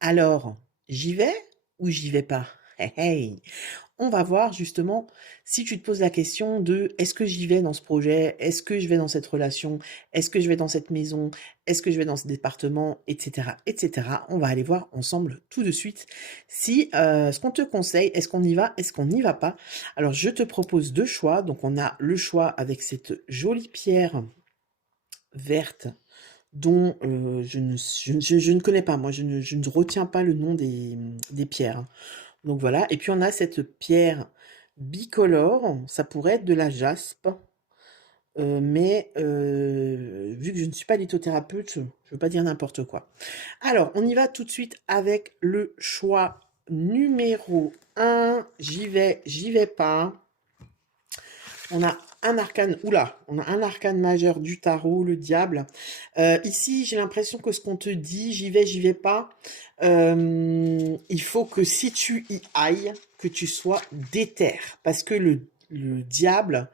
Alors, j'y vais ou j'y vais pas? Hey, hey. On va voir justement si tu te poses la question de est-ce que j'y vais dans ce projet? Est-ce que je vais dans cette relation? Est-ce que je vais dans cette maison? Est-ce que je vais dans ce département? Etc. etc. On va aller voir ensemble tout de suite si ce qu'on te conseille, est-ce qu'on y va? Est-ce qu'on n'y va pas? Alors, je te propose deux choix. Donc, on a le choix avec cette jolie pierre verte dont je ne connais pas, moi je ne retiens pas le nom des pierres, hein. Donc voilà, et puis on a cette pierre bicolore, ça pourrait être de la jaspe, mais vu que je ne suis pas lithothérapeute, je ne veux pas dire n'importe quoi. Alors, on y va tout de suite avec le choix numéro un. J'y vais pas. On a un arcane, oula, on a un arcane majeur du tarot, le diable. Ici, j'ai l'impression que ce qu'on te dit, j'y vais pas. Il faut que si tu y ailles, que tu sois déter. Parce que le diable,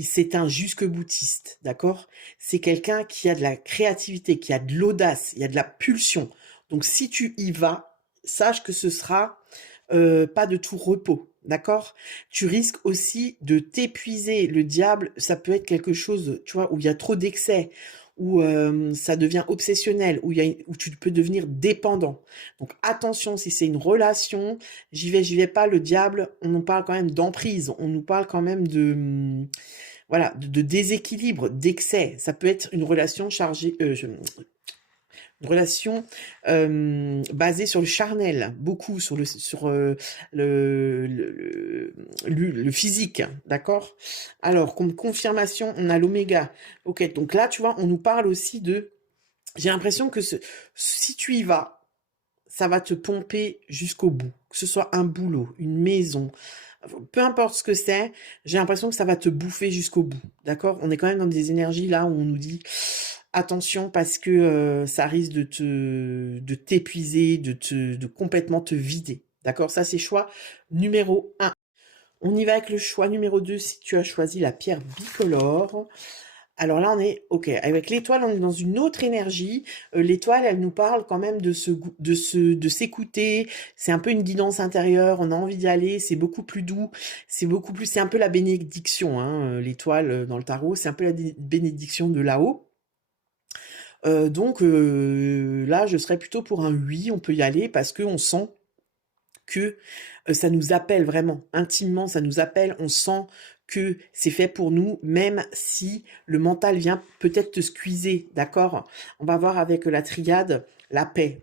c'est un jusque-boutiste, d'accord? C'est quelqu'un qui a de la créativité, qui a de l'audace, il y a de la pulsion. Donc si tu y vas, sache que ce sera pas de tout repos, d'accord? Tu risques aussi de t'épuiser. Le diable, ça peut être quelque chose, tu vois, où il y a trop d'excès, où ça devient obsessionnel, où tu peux devenir dépendant. Donc attention, si c'est une relation, j'y vais pas, le diable, on nous parle quand même d'emprise, on nous parle quand même de, voilà, de déséquilibre, d'excès. Ça peut être une relation chargée, une relation basée sur le charnel, beaucoup sur le physique, d'accord? Alors, comme confirmation, on a l'oméga. Ok, donc là, tu vois, on nous parle aussi de... J'ai l'impression que si tu y vas, ça va te pomper jusqu'au bout. Que ce soit un boulot, une maison, peu importe ce que c'est, j'ai l'impression que ça va te bouffer jusqu'au bout, d'accord? On est quand même dans des énergies là où on nous dit attention parce que ça risque de t'épuiser, de complètement te vider, d'accord? Ça, c'est choix numéro un. On y va avec le choix numéro 2 si tu as choisi la pierre bicolore. Alors là, on est OK. Avec l'étoile, on est dans une autre énergie. L'étoile, elle nous parle quand même de s'écouter. C'est un peu une guidance intérieure. On a envie d'y aller. C'est beaucoup plus doux. C'est un peu la bénédiction, hein, l'étoile dans le tarot. C'est un peu la bénédiction de là-haut. Donc là, je serais plutôt pour un oui. On peut y aller parce qu'on sent que ça nous appelle vraiment, intimement, ça nous appelle, on sent que c'est fait pour nous, même si le mental vient peut-être te squeezer, d'accord? On va voir avec la triade, la paix, ouais.